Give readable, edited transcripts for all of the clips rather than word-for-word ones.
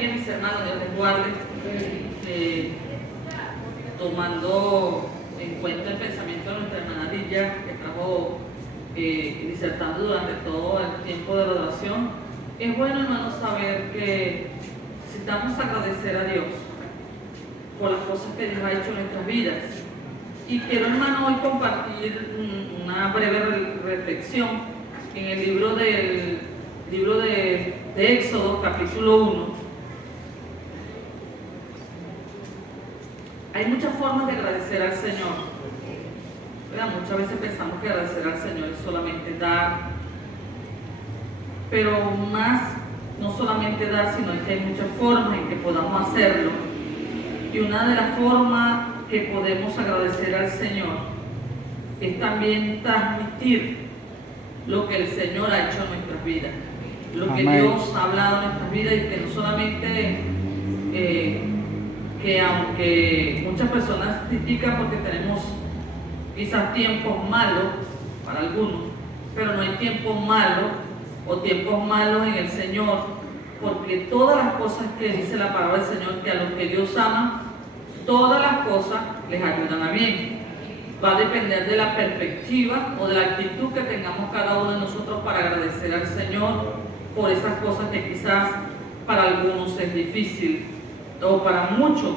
bendiga, mis hermanos, Dios les guarde. Tomando en cuenta el pensamiento de nuestra hermana Dilla, que trajo disertando durante todo el tiempo de la oración, es bueno, hermanos, saber que necesitamos agradecer a Dios por las cosas que Dios ha hecho en nuestras vidas. Y quiero, hermano, hoy compartir una breve reflexión en el libro de Éxodo, capítulo 1. Hay muchas formas de agradecer al Señor, ¿verdad? Muchas veces pensamos que agradecer al Señor es solamente dar, pero más, no solamente dar, sino que hay muchas formas en que podamos hacerlo. Y una de las formas que podemos agradecer al Señor es también transmitir lo que el Señor ha hecho en nuestras vidas, lo que Dios ha hablado en nuestras vidas, y que no solamente que aunque muchas personas critican porque tenemos quizás tiempos malos para algunos, pero no hay tiempos malos o tiempos malos en el Señor, porque todas las cosas que dice la palabra del Señor, que a los que Dios ama, todas las cosas les ayudan a bien. Va a depender de la perspectiva o de la actitud que tengamos cada uno de nosotros para agradecer al Señor por esas cosas que quizás para algunos es difícil, o para muchos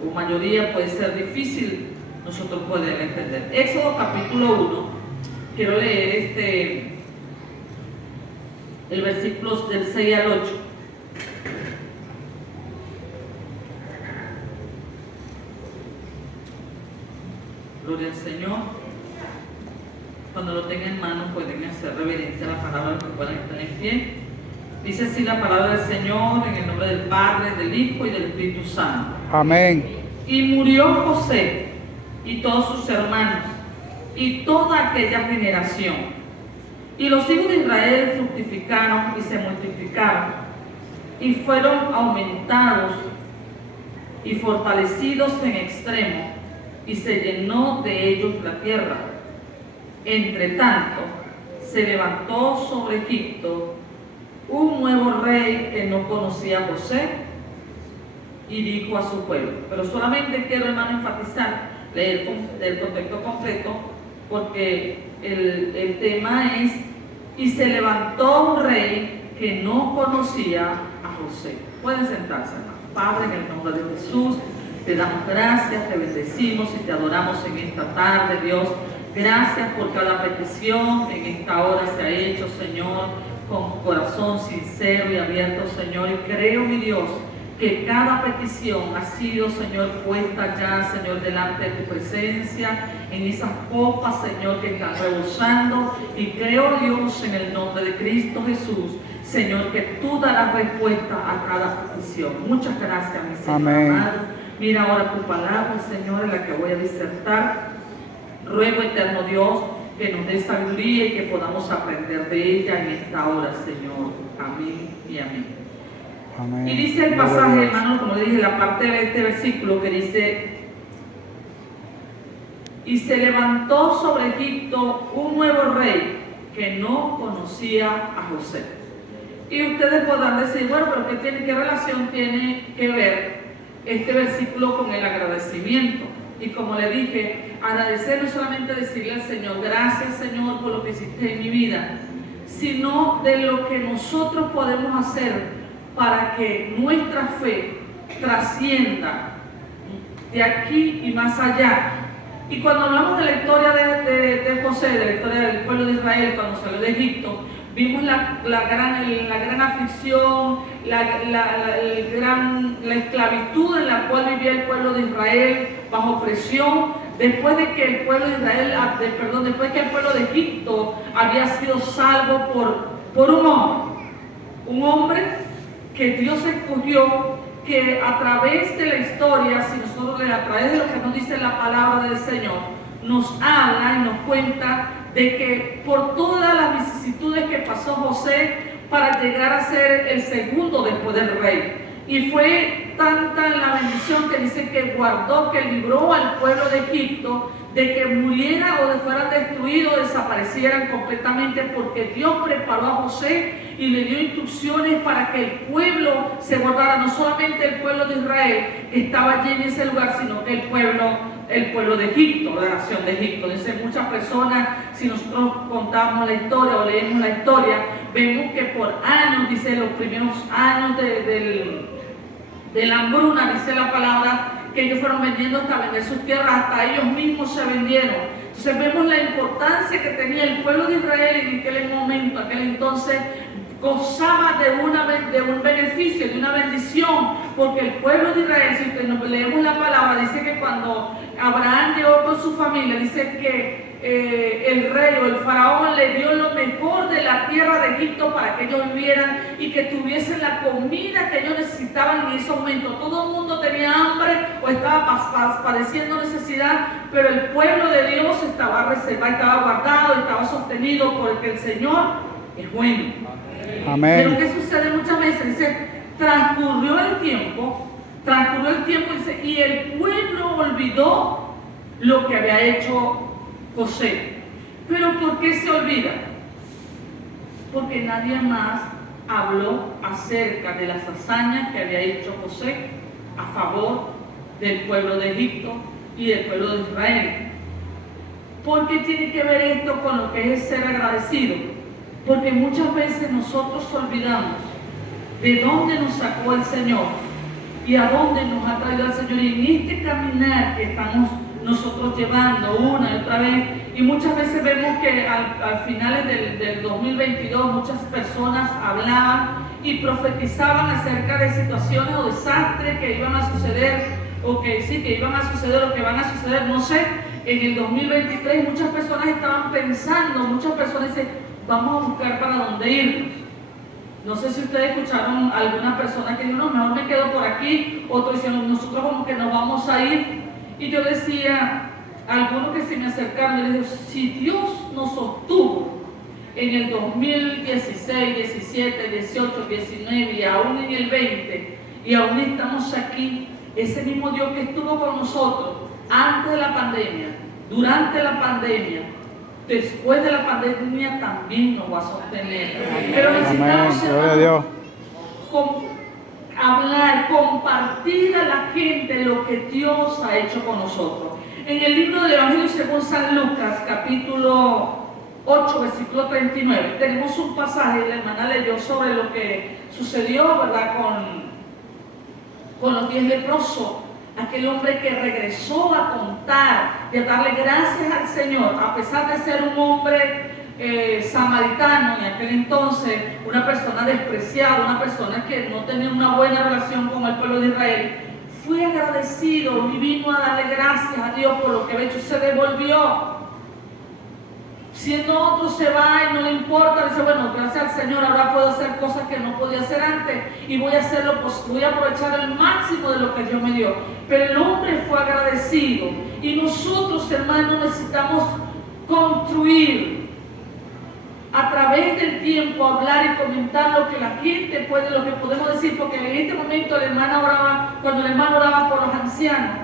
o mayoría puede ser difícil nosotros poder entender. Éxodo capítulo 1, quiero leer el versículo del 6 al 8. Gloria al Señor. Cuando lo tengan en mano pueden hacer reverencia a la palabra, que puedan estar en pie. Dice así la palabra del Señor, en el nombre del Padre, del Hijo y del Espíritu Santo. Amén. Y murió José y todos sus hermanos y toda aquella generación. Y los hijos de Israel fructificaron y se multiplicaron y fueron aumentados y fortalecidos en extremo, y se llenó de ellos la tierra. Entre tanto, se levantó sobre Egipto un nuevo rey que no conocía a José, y dijo a su pueblo. Pero solamente quiero, hermano, enfatizar, leer el contexto completo, porque el tema es: y se levantó un rey que no conocía a José. Pueden sentarse, hermano. Padre, en el nombre de Jesús, te damos gracias, te bendecimos y te adoramos en esta tarde, Dios. Gracias por cada petición en esta hora se ha hecho, Señor, con corazón sincero y abierto, Señor. Y creo, mi Dios, que cada petición ha sido, Señor, puesta ya, Señor, delante de tu presencia, en esas copas, Señor, que están rebosando. Y creo, Dios, en el nombre de Cristo Jesús, Señor, que tú darás respuesta a cada petición. Muchas gracias, mi Señor amado. Mira ahora tu palabra, Señor, en la que voy a disertar. Ruego, eterno Dios, que nos dé sabiduría y que podamos aprender de ella en esta hora, Señor. Amén y amén. Amén. Y dice el pasaje, hermano, como le dije, la parte de este versículo que dice: y se levantó sobre Egipto un nuevo rey que no conocía a José. Y ustedes podrán decir, bueno, pero ¿qué relación tiene que ver este versículo con el agradecimiento? Y como le dije, agradecer no es solamente decirle al Señor, gracias, Señor, por lo que hiciste en mi vida, sino de lo que nosotros podemos hacer para que nuestra fe trascienda de aquí y más allá. Y cuando hablamos de la historia de José, de la historia del pueblo de Israel cuando salió de Egipto, vimos la gran aflicción, la esclavitud en la cual vivía el pueblo de Israel bajo presión, después de que el pueblo de Israel, después que el pueblo de Egipto había sido salvo por un hombre que Dios escogió, que a través de la historia, si nosotros a través de lo que nos dice la palabra del Señor, nos habla y nos cuenta de que por todas las vicisitudes que pasó José para llegar a ser el segundo después del rey. Y fue tanta la bendición que dice que guardó, que libró al pueblo de Egipto de que muriera o de fueran destruidos, desaparecieran completamente, porque Dios preparó a José y le dio instrucciones para que el pueblo se guardara, no solamente el pueblo de Israel que estaba allí en ese lugar, sino que el pueblo de Egipto, la nación de Egipto. Dice, muchas personas, si nosotros contamos la historia o leemos la historia, vemos que por años, dice, los primeros años de la hambruna, dice la palabra, que ellos fueron vendiendo hasta vender sus tierras, hasta ellos mismos se vendieron. Entonces vemos la importancia que tenía el pueblo de Israel en aquel momento, aquel entonces, gozaba de un beneficio, de una bendición, porque el pueblo de Israel, si usted leemos la palabra, dice que cuando Abraham llegó con su familia, dice que el rey o el faraón le dio lo mejor de la tierra de Egipto para que ellos vivieran y que tuviesen la comida que ellos necesitaban en ese momento. Todo el mundo tenía hambre o estaba padeciendo necesidad, pero el pueblo de Dios estaba reservado, estaba guardado, estaba sostenido porque el Señor es bueno. Amén. Pero ¿qué sucede muchas veces? Dice, transcurrió el tiempo, dice, y el pueblo olvidó lo que había hecho José. ¿Pero por qué se olvida? Porque nadie más habló acerca de las hazañas que había hecho José a favor del pueblo de Egipto y del pueblo de Israel. ¿Por qué tiene que ver esto con lo que es ser agradecido? Porque muchas veces nosotros olvidamos de dónde nos sacó el Señor y a dónde nos ha traído el Señor. Y en este caminar que estamos nosotros llevando una y otra vez, y muchas veces vemos que al finales del 2022 muchas personas hablaban y profetizaban acerca de situaciones o desastres que iban a suceder, o que sí, que iban a suceder o que van a suceder, no sé. En el 2023 muchas personas estaban pensando, muchas personas dicen, vamos a buscar para dónde irnos. No sé si ustedes escucharon a alguna persona que dijo, no, mejor me quedo por aquí, otros diciendo, nosotros como que nos vamos a ir. Y yo decía, algunos que se me acercaron, yo les digo, si Dios nos sostuvo en el 2016, 17, 18, 19 y aún en el 20, y aún estamos aquí, ese mismo Dios que estuvo con nosotros antes de la pandemia, durante la pandemia, después de la pandemia también nos va a sostener. Pero necesitamos hablar, compartir a la gente lo que Dios ha hecho con nosotros. En el libro del Evangelio según San Lucas, capítulo 8, versículo 39, tenemos un pasaje, la hermana leyó sobre lo que sucedió, ¿verdad?, con los 10 leprosos. Aquel hombre que regresó a contar y a darle gracias al Señor, a pesar de ser un hombre samaritano en aquel entonces, una persona despreciada, una persona que no tenía una buena relación con el pueblo de Israel, fue agradecido y vino a darle gracias a Dios por lo que había hecho, se devolvió. Siendo otro se va y no le importa, dice, bueno, gracias al Señor, ahora puedo hacer cosas que no podía hacer antes y voy a hacerlo, pues voy a aprovechar el máximo de lo que Dios me dio. Pero el hombre fue agradecido y nosotros, hermanos, necesitamos construir a través del tiempo, hablar y comentar lo que la gente puede, lo que podemos decir, porque en este momento el hermano oraba, cuando el hermano oraba por los ancianos,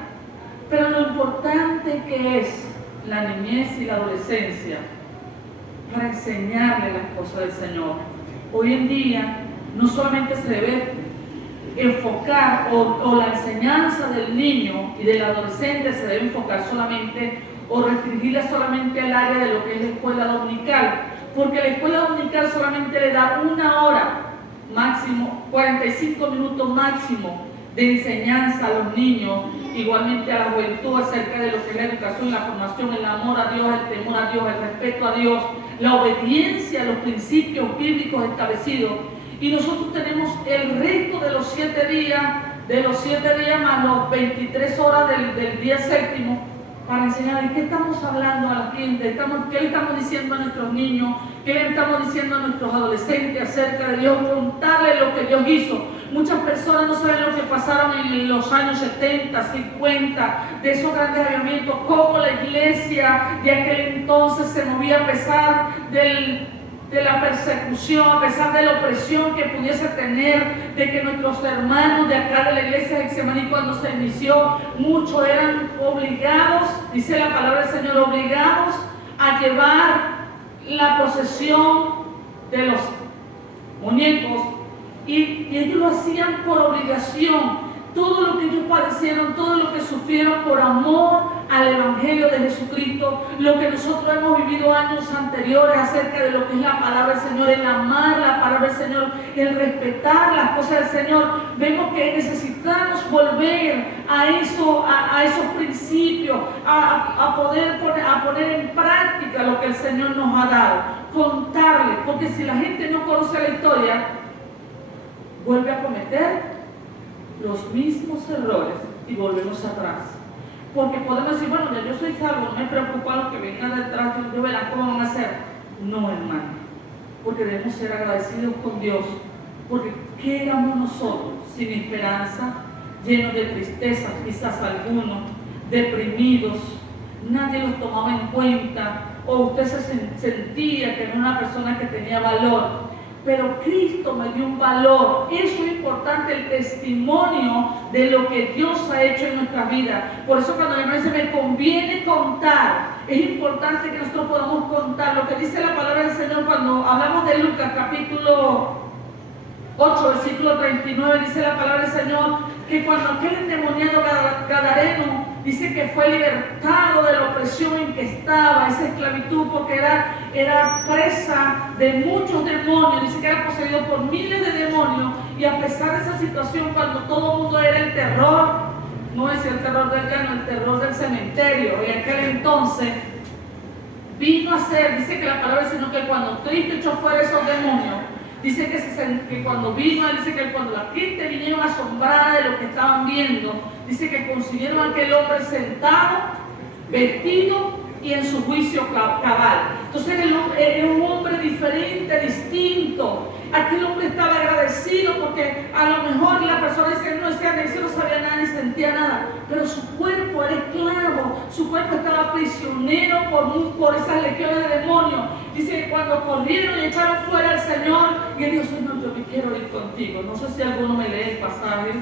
pero lo importante que es la niñez y la adolescencia, para enseñarle las cosas del Señor. Hoy en día no solamente se debe enfocar o la enseñanza del niño y del adolescente se debe enfocar solamente o restringirla solamente al área de lo que es la escuela dominical, porque la escuela dominical solamente le da 1 hora máximo, 45 minutos máximo de enseñanza a los niños, igualmente a la juventud, acerca de lo que es la educación, la formación, el amor a Dios, el temor a Dios, el respeto a Dios, la obediencia a los principios bíblicos establecidos. Y nosotros tenemos el resto de los 7 días, más los 23 horas del día séptimo, para enseñar de qué estamos hablando a la gente, qué le estamos diciendo a nuestros niños, qué le estamos diciendo a nuestros adolescentes acerca de Dios, contarles lo que Dios hizo. Muchas personas no saben lo que pasaron en los años 70, 50, de esos grandes avivamientos, cómo la iglesia de aquel entonces se movía a pesar de la persecución, a pesar de la opresión que pudiese tener, de que nuestros hermanos de acá de la iglesia de Getsemaní, cuando se inició, muchos eran obligados, dice la palabra del Señor, obligados a llevar la procesión de los muñecos, y ellos lo hacían por obligación. Todo lo que ellos padecieron, todo lo que sufrieron por amor al Evangelio de Jesucristo, lo que nosotros hemos vivido años anteriores acerca de lo que es la palabra del Señor, el amar la palabra del Señor, el respetar las cosas del Señor, vemos que necesitamos volver a esos principios, a poner en práctica lo que el Señor nos ha dado, contarle, porque si la gente no conoce la historia, vuelve a cometer los mismos errores y volvemos atrás. Porque podemos decir, bueno, ya yo soy salvo, no me preocupa lo que vengan detrás, yo verán cómo van a hacer. No, hermano, porque debemos ser agradecidos con Dios, porque ¿qué éramos nosotros sin esperanza, llenos de tristeza, quizás algunos, deprimidos, nadie los tomaba en cuenta, o usted se sentía que era una persona que tenía valor? Pero Cristo me dio un valor. Eso es importante, el testimonio de lo que Dios ha hecho en nuestra vida. Por eso cuando me dice, me conviene contar, es importante que nosotros podamos contar lo que dice la palabra del Señor cuando hablamos de Lucas capítulo 8, versículo 39, dice la palabra del Señor que cuando aquel endemoniado gadareno dice que fue libertado de la opresión en que estaba, esa esclavitud, porque era presa de muchos demonios, dice que era poseído por miles de demonios, y a pesar de esa situación, cuando todo el mundo era el terror, no es el terror del llano, el terror del cementerio, y en aquel entonces vino a ser, dice que la palabra del Señor, que cuando Cristo echó fuera esos demonios, dice que cuando vino, dice que cuando la gente vinieron asombrada de lo que estaban viendo, dice que consiguieron a aquel hombre sentado, vestido y en su juicio cabal. Entonces era un hombre diferente, distinto. Aquel hombre estaba agradecido porque a lo mejor la persona dice, no sabía nada ni sentía nada, pero su cuerpo era esclavo, su cuerpo estaba prisionero por esas legiones de demonios. Dice que cuando corrieron y echaron fuera al Señor, y él dijo, Señor, yo me quiero ir contigo. No sé si alguno me lee el pasaje,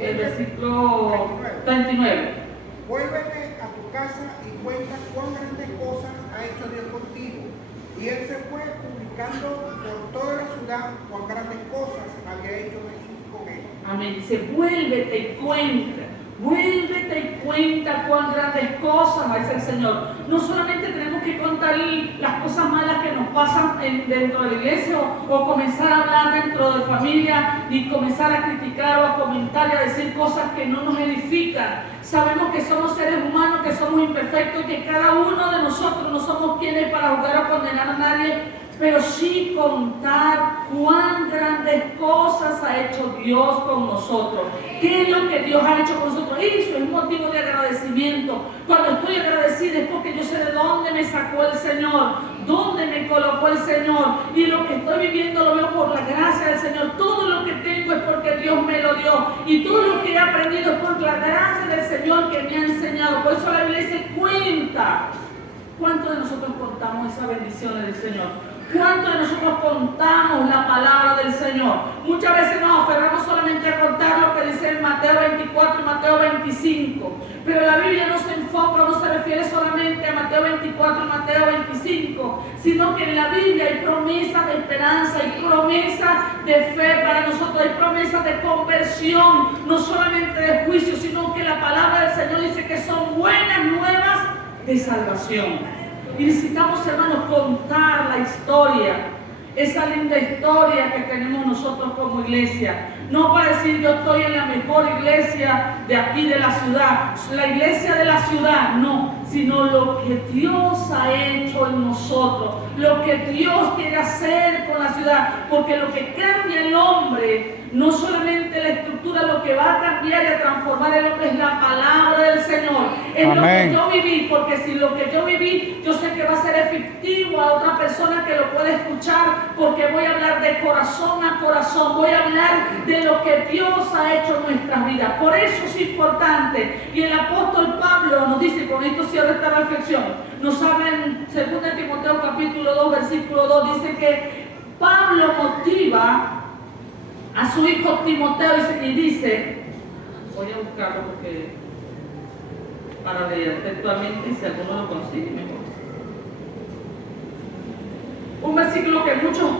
el versículo 39. Vuélvete a tu casa y cuenta cuán grandes cosas ha hecho Dios contigo. Y él se fue publicando por toda la ciudad cuán grandes cosas había hecho Jesús con él. Amén. Dice, vuélvete y cuenta. Vuélvete y cuenta cuán grandes cosas hace el Señor. No solamente tenemos que contar las cosas malas que nos pasan dentro de la iglesia o comenzar a hablar dentro de familia y comenzar a criticar o a comentar y a decir cosas que no nos edifican. Sabemos que somos seres humanos, que somos imperfectos, que cada uno de nosotros no somos quienes para juzgar o condenar a nadie, pero sí contar cuán grandes cosas ha hecho Dios con nosotros. ¿Qué es lo que Dios ha hecho con nosotros? Eso es motivo de agradecimiento. Cuando estoy agradecida es porque yo sé de dónde me sacó el Señor, dónde me colocó el Señor, y lo que estoy viviendo lo veo por la gracia del Señor. Todo lo que tengo es porque Dios me lo dio, y todo lo que he aprendido es por la gracia del Señor que me ha enseñado. Por eso la Biblia dice, cuenta. ¿Cuántos de nosotros contamos esas bendiciones del Señor? ¿Cuántos de nosotros contamos la palabra del Señor? Muchas veces nos aferramos solamente a contar lo que dice en Mateo 24 y Mateo 25. Pero la Biblia no se enfoca, no se refiere solamente a Mateo 24 y Mateo 25, sino que en la Biblia hay promesas de esperanza, hay promesas de fe para nosotros, hay promesas de conversión, no solamente de juicio, sino que la palabra del Señor dice que son buenas nuevas de salvación. Y necesitamos, hermanos, contar la historia, esa linda historia que tenemos nosotros como iglesia. No para decir yo estoy en la mejor iglesia de aquí de la ciudad, la iglesia de la ciudad, no, sino lo que Dios ha hecho en nosotros, lo que Dios quiere hacer con la ciudad, porque lo que cambia el hombre no solamente la estructura, lo que va a cambiar y a transformar el hombre es la palabra del Señor. Es Amén. lo que yo viví, porque si lo que yo viví, yo sé que va a ser efectivo a otra persona que lo puede escuchar, porque voy a hablar de corazón a corazón, voy a hablar de lo que Dios ha hecho en nuestras vidas. Por eso es importante. Y el apóstol Pablo nos dice, con esto cierro esta reflexión, nos habla en 2 Timoteo capítulo 2, versículo 2, dice que Pablo motiva a su hijo Timoteo y dice, voy a buscarlo porque para leer textualmente, si alguno lo consigue mejor. Un versículo que muchos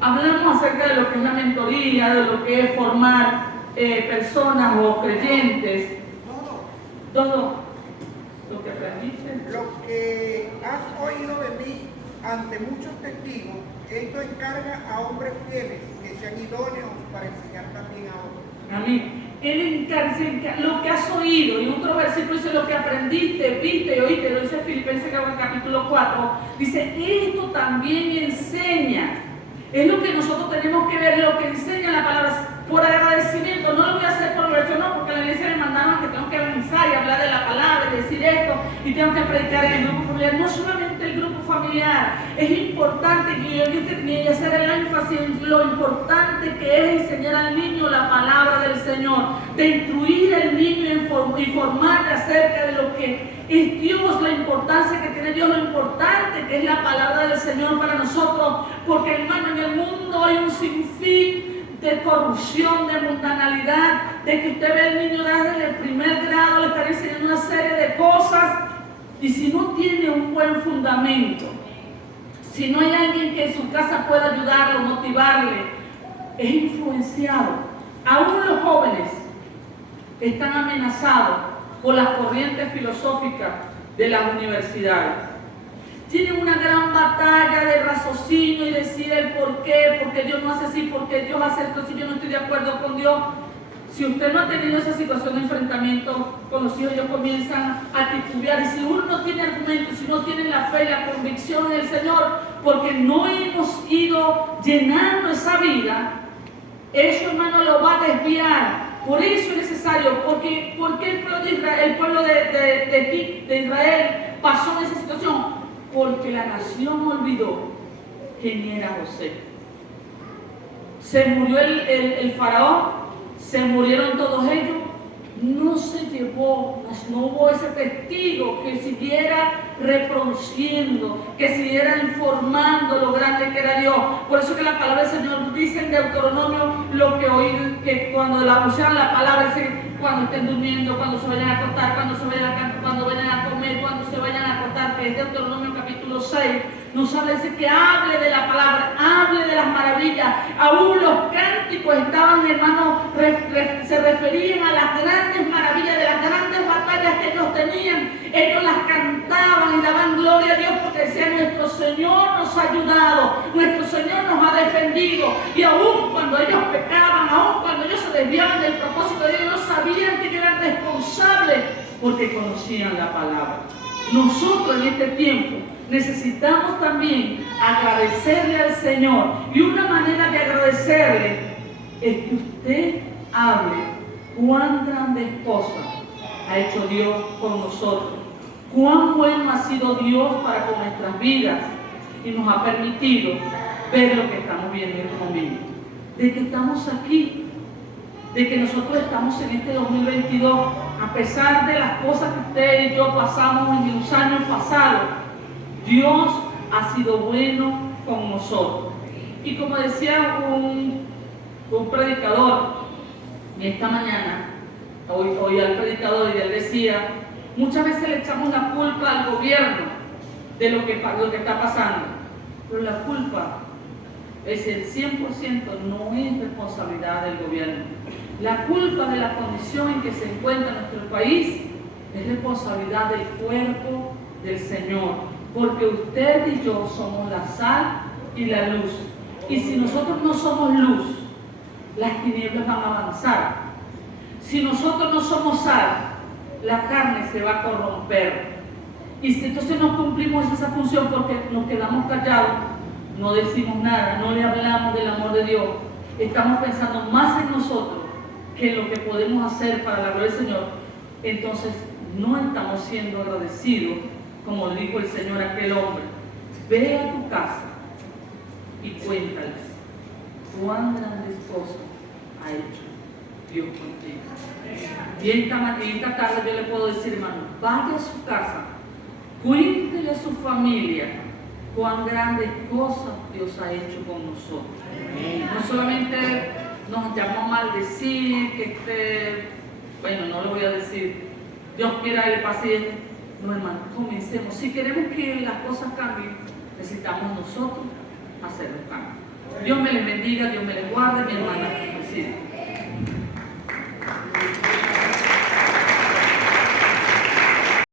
hablamos acerca de lo que es la mentoría, de lo que es formar personas o creyentes. Todo lo que aprendiste. Lo que has oído de mí ante muchos testigos, esto encarga a hombres fieles que sean idóneos para enseñar también a otros. Amén. Lo que has oído, y otro versículo dice lo que aprendiste, viste y oíste, lo dice Filipenses capítulo 4, dice esto también enseña. Es lo que nosotros tenemos que ver, lo que enseña la palabra, por agradecimiento. No lo voy a hacer por versión, no, porque la iglesia me mandaron que tengo que organizar y hablar de la palabra y decir esto, y tengo que predicar en el grupo familiar. No solamente el grupo familiar, es importante y hacer el énfasis en lo importante que es enseñar al niño la palabra del Señor, de instruir al niño y informarle acerca de lo que es Dios, la importancia que tiene Dios, lo importante que es la palabra del Señor para nosotros, porque hermano, en el mundo hay un sinfín de corrupción, de mundanalidad, de que usted ve al niño desde el primer grado, le está enseñando una serie de cosas, y si no tiene un buen fundamento, si no hay alguien que en su casa pueda ayudarlo, motivarle, es influenciado. Aún los jóvenes están amenazados por las corrientes filosóficas de las universidades. Tienen una gran batalla de raciocinio y decir el por qué, porque Dios no hace así, porque Dios hace esto, si yo no estoy de acuerdo con Dios. Si usted no ha tenido esa situación de enfrentamiento con los hijos, ellos comienzan a titubear. Y si uno no tiene argumentos, si no tiene la fe y la convicción en el Señor, porque no hemos ido llenando esa vida, eso, hermano, lo va a desviar. Por eso es necesario, porque el pueblo de Israel pasó en esa situación, porque la nación olvidó quién era José. Se murió el faraón, se murieron todos ellos, no se llevó, no hubo ese testigo que siguiera reproduciendo, que siguiera informando lo grande que era Dios. Por eso que la palabra del Señor dice en Deuteronomio lo que oí, que cuando usan la palabra, cuando estén durmiendo, cuando se vayan a acostar, cuando se vayan a cantar, cuando vayan a comer, cuando se vayan a acostar, que es Deuteronomio capítulo 6, nos habla de que hable de la palabra, hable de las maravillas. Aún los cánticos estaban, hermanos, se referían a las grandes maravillas, de las grandes batallas que ellos tenían. Ellos las cantaban y daban gloria a Dios porque decían, nuestro Señor nos ha ayudado, nuestro Señor nos ha defendido. Y aún cuando ellos pecaban, aún cuando ellos se desviaban del propósito de Dios, ellos sabían que ellos eran responsables porque conocían la palabra. Nosotros en este tiempo necesitamos también agradecerle al Señor, y una manera de agradecerle es que usted hable cuán grandes cosas ha hecho Dios con nosotros, cuán bueno ha sido Dios para con nuestras vidas y nos ha permitido ver lo que estamos viendo en este momento, de que estamos aquí, de que nosotros estamos en este 2022, a pesar de las cosas que usted y yo pasamos en los años pasados. Dios ha sido bueno con nosotros. Y como decía un predicador esta mañana, oí al predicador y él decía, muchas veces le echamos la culpa al gobierno de lo que está pasando, pero la culpa es el 100%, no es responsabilidad del gobierno. La culpa de la condición en que se encuentra nuestro país es responsabilidad del cuerpo del Señor. Porque usted y yo somos la sal y la luz. Y si nosotros no somos luz, las tinieblas van a avanzar. Si nosotros no somos sal, la carne se va a corromper. Y si entonces no cumplimos esa función porque nos quedamos callados, no decimos nada, no le hablamos del amor de Dios, estamos pensando más en nosotros que en lo que podemos hacer para la gloria del Señor, entonces no estamos siendo agradecidos, como dijo el Señor a aquel hombre. Ve a tu casa y cuéntales cuán grandes cosas ha hecho Dios contigo. Y esta tarde yo le puedo decir, hermano, vaya a su casa, cuéntele a su familia cuán grandes cosas Dios ha hecho con nosotros. No solamente nos llamó a maldecir, bueno, no lo voy a decir, Dios quiera que le pase esto. No, hermano, comencemos. Si queremos que las cosas cambien, necesitamos nosotros hacer los cambios. Dios me les bendiga, Dios me les guarde, mi hermana.